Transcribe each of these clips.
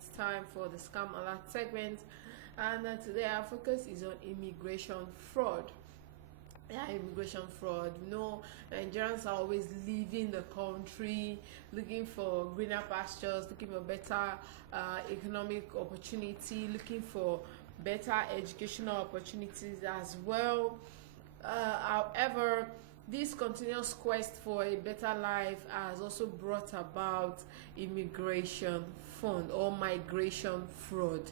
it's time for the Scam Alert segment, and today our focus is on immigration fraud. Immigration fraud. Nigerians are always leaving the country, looking for greener pastures, looking for better economic opportunity, looking for better educational opportunities as well. However, this continuous quest for a better life has also brought about immigration fund or migration fraud,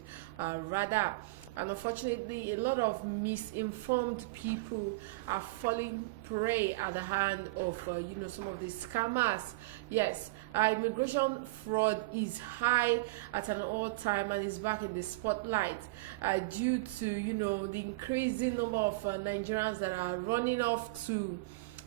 rather. And unfortunately, a lot of misinformed people are falling prey at the hand of some of these scammers. Yes, immigration fraud is high at an all-time and is back in the spotlight due to the increasing number of Nigerians that are running off to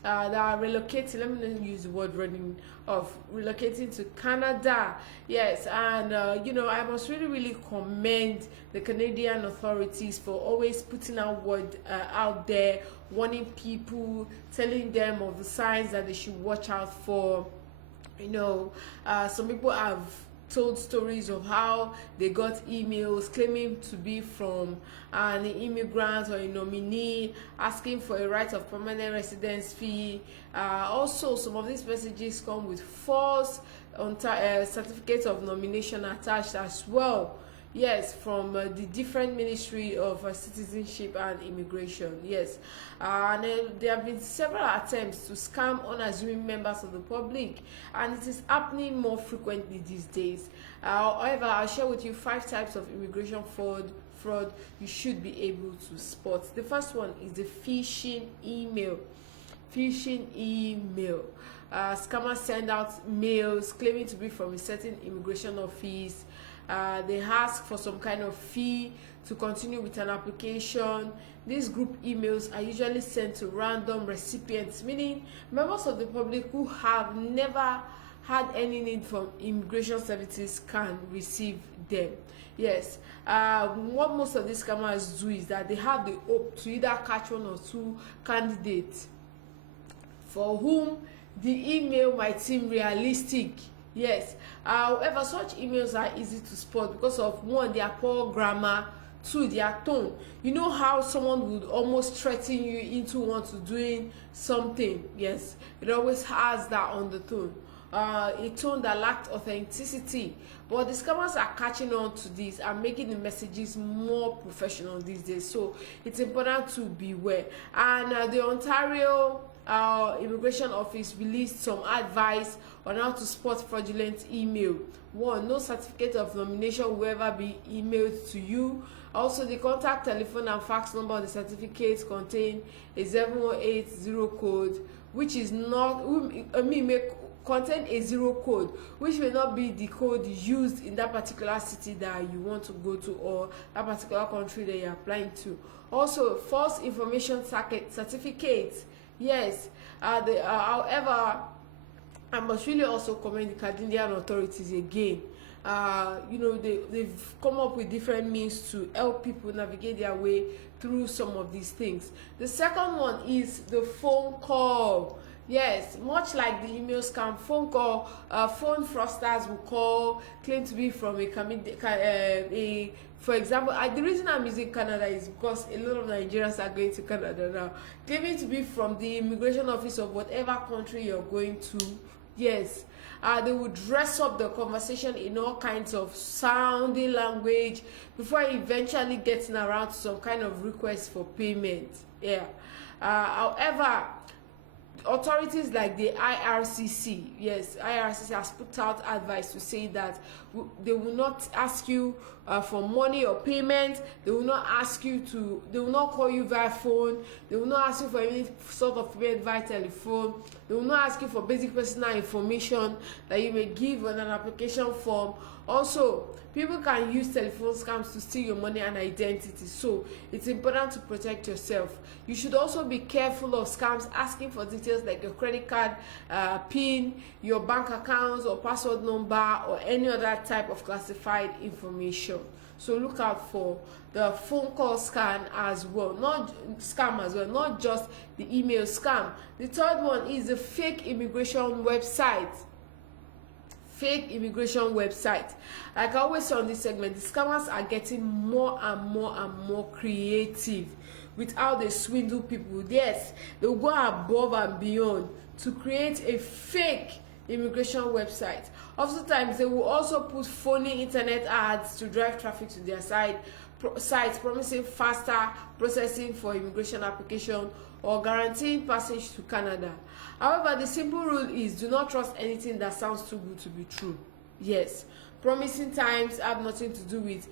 that are relocating. Let me not use the word running off, relocating to Canada. Yes, and I must really commend the Canadian authorities for always putting out word out there, warning people, telling them of the signs that they should watch out for. Some people have told stories of how they got emails claiming to be from an immigrant or a nominee, asking for a right of permanent residence fee. Also, some of these messages come with false certificates of nomination attached as well. Yes, from the different Ministry of Citizenship and Immigration. Yes, and there have been several attempts to scam unassuming members of the public, and it is happening more frequently these days. However, I'll share with you 5 types of immigration fraud you should be able to spot. The first one is the phishing email. Scammers send out mails claiming to be from a certain immigration office. They ask for some kind of fee to continue with an application. These group emails are usually sent to random recipients, meaning members of the public who have never had any need from immigration services can receive them. Yes, what most of these scammers do is that they have the hope to either catch 1 or 2 candidates for whom the email might seem realistic. Yes, however, such emails are easy to spot because of 1, their poor grammar, 2, their tone. You know how someone would almost threaten you into doing something. Yes, it always has that on the tone. A tone that lacked authenticity, but the scammers are catching on to this and making the messages more professional these days, so it's important to beware. And the Ontario Immigration Office released some advice on how to spot fraudulent email. 1, no certificate of nomination will ever be emailed to you. Also, the contact telephone and fax number on the certificate contain a 7180 code, which is not contain a 0 code, which may not be the code used in that particular city that you want to go to or that particular country that you're applying to. Also, false information certificates. Yes, however, I must really also commend the Canadian authorities again. They've come up with different means to help people navigate their way through some of these things. The second one is the phone call. Yes, much like the email scam, phone call, phone fraudsters will call, claim to be from for example, the reason I'm using Canada is because a lot of Nigerians are going to Canada now, claiming to be from the immigration office of whatever country you're going to. Yes, they would dress up the conversation in all kinds of sounding language before eventually getting around to some kind of request for payment. Yeah. However, authorities like the IRCC, yes, IRCC has put out advice to say that they will not ask you for money or payment. They will not call you via phone. They will not ask you for any sort of payment via telephone. They will not ask you for basic personal information that you may give on an application form. Also, people can use telephone scams to steal your money and identity, so it's important to protect yourself. You should also be careful of scams asking for details like your credit card PIN, your bank accounts or password number, or any other type of classified information. So look out for the phone call scam as well, not just the email scam. The third one is the fake immigration website. fake immigration website. Like I always say on this segment, the scammers are getting more and more creative with how they swindle people. Yes, they will go above and beyond to create a fake immigration website. Oftentimes they will also put phony internet ads to drive traffic to their sites, promising faster processing for immigration application or guaranteeing passage to Canada. However, the simple rule is do not trust anything that sounds too good to be true. Yes, promising times have nothing to do with,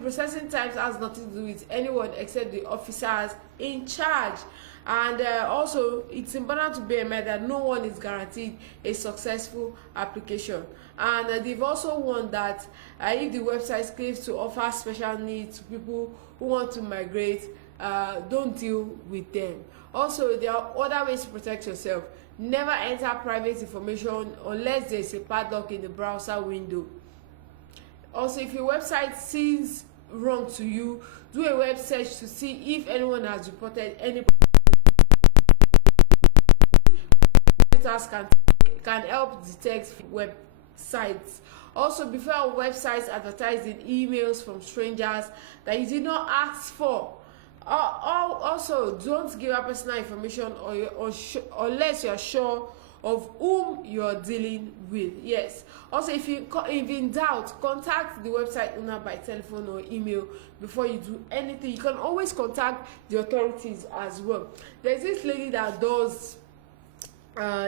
processing times has nothing to do with anyone except the officers in charge. And also, it's important to bear in mind that no one is guaranteed a successful application. And they've also warned that if the website claims to offer special needs to people who want to migrate, don't deal with them. Also, there are other ways to protect yourself. Never enter private information unless there is a padlock in the browser window. Also, if your website seems wrong to you, do a web search to see if anyone has reported any can help detect websites. Also, before websites advertise in emails from strangers that you did not ask for. Also, don't give out personal information unless you are sure of whom you are dealing with. Yes. Also, if in doubt, contact the website owner by telephone or email before you do anything. You can always contact the authorities as well. There's this lady that does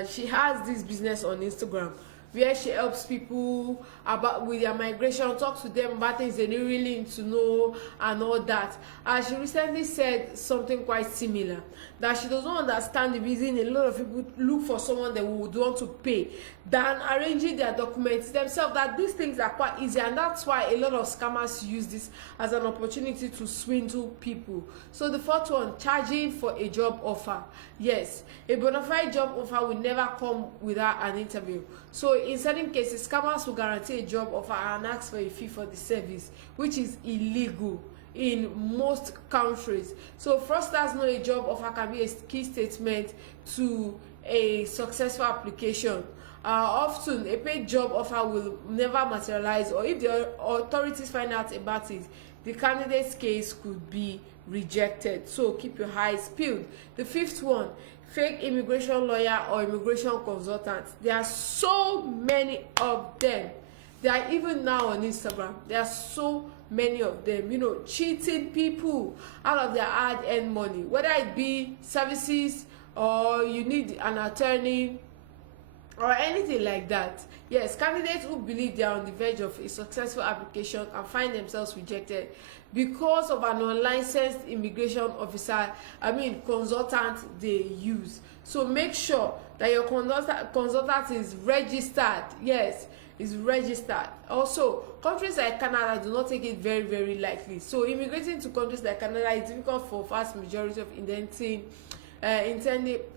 she has this business on Instagram where she helps people about with their migration, talks to them about things they really need to know and all that. And she recently said something quite similar, that she doesn't understand the reason a lot of people look for someone they would want to pay than arranging their documents themselves, that these things are quite easy, and that's why a lot of scammers use this as an opportunity to swindle people. So the fourth one, charging for a job offer. Yes, a bona fide job offer will never come without an interview. So in certain cases, scammers will guarantee a job offer and ask for a fee for the service, which is illegal in most countries. So fraudsters know a job offer can be a key statement to a successful application. Often a paid job offer will never materialize, or if the authorities find out about it, the candidate's case could be rejected. So keep your eyes peeled. The fifth one, fake immigration lawyer or immigration consultant. There are so many of them. They are even now on Instagram. There are so many of them, cheating people out of their hard-earned money, whether it be services or you need an attorney or anything like that. Yes, candidates who believe they are on the verge of a successful application and find themselves rejected because of an unlicensed immigration consultant they use. So make sure that your consultant is registered. Yes, is registered. Also, countries like Canada do not take it very lightly. So immigrating to countries like Canada is difficult for vast majority of intended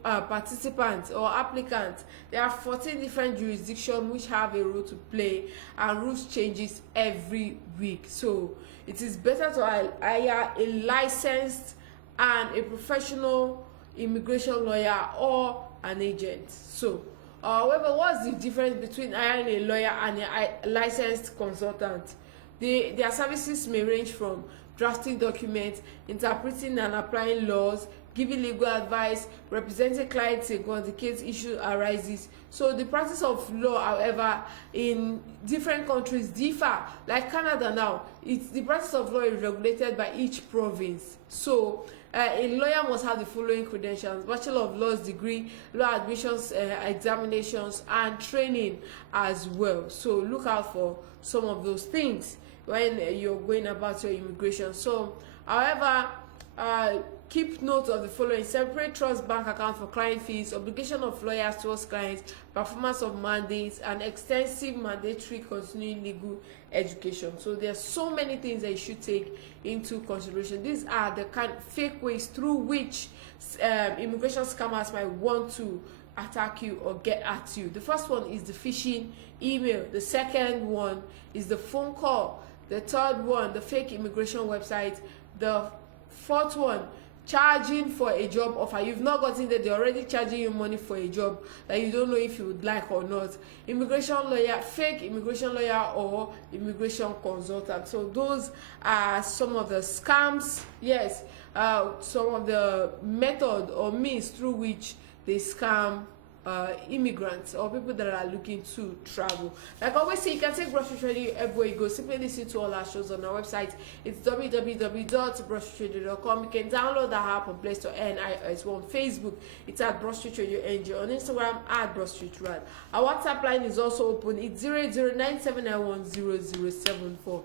participants or applicants. There are 14 different jurisdictions which have a role to play, and rules changes every week. So it is better to hire a licensed and a professional immigration lawyer or an agent. So however, what's the difference between hiring a lawyer and a licensed consultant? Their services may range from drafting documents, interpreting and applying laws, giving legal advice, representing clients when the case issue arises. So the practice of law, however, in different countries differ. Like Canada now, the practice of law is regulated by each province. So a lawyer must have the following credentials: Bachelor of Laws degree, law admissions examinations, and training as well. So look out for some of those things when you're going about your immigration. So however, keep note of the following: separate trust bank account for client fees, obligation of lawyers towards clients, performance of mandates, and extensive mandatory continuing legal education. So there are so many things that you should take into consideration. These are the kind of fake ways through which immigration scammers might want to attack you or get at you. The first one is the phishing email. The second one is the phone call. The third one, the fake immigration website. The fourth one, charging for a job offer. You've not gotten there, they're already charging you money for a job that you don't know if you would like or not. Immigration lawyer, fake immigration lawyer, or immigration consultant. So those are some of the scams, yes, some of the method or means through which they scam immigrants or people that are looking to travel. Like I always say, you can take Brush with Trader everywhere you go. Simply listen to all our shows on our website. It's www.brushwithtrader.com. You can download the app on Play Store and iOS. On Facebook, it's at Brush with Trader NG. On Instagram, at Brush with Trader. Our WhatsApp line is also open. It's 00979100074.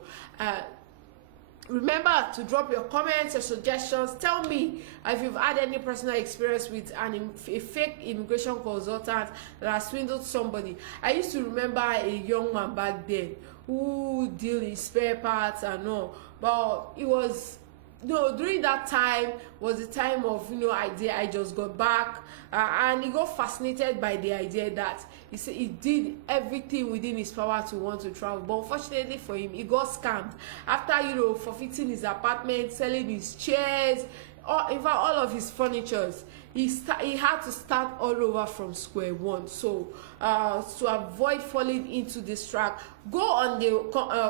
Remember to drop your comments or suggestions. Tell me if you've had any personal experience with a fake immigration consultant that has swindled somebody. I used to remember a young man back then who deal in spare parts and all, but it was, during that time was the time of, I just got back, and he got fascinated by the idea that he did everything within his power to want to travel, but unfortunately for him, he got scammed after forfeiting his apartment, selling his chairs, in fact all of his furnitures. He had to start all over from square one. So to avoid falling into this trap, go on the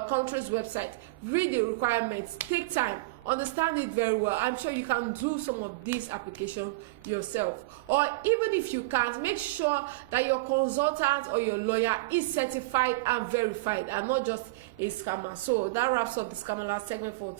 country's website, read the requirements, take time, understand it very well. I'm sure you can do some of these applications yourself, or even if you can't, make sure that your consultant or your lawyer is certified and verified and not just a scammer. So that wraps up the Scammer segment for today.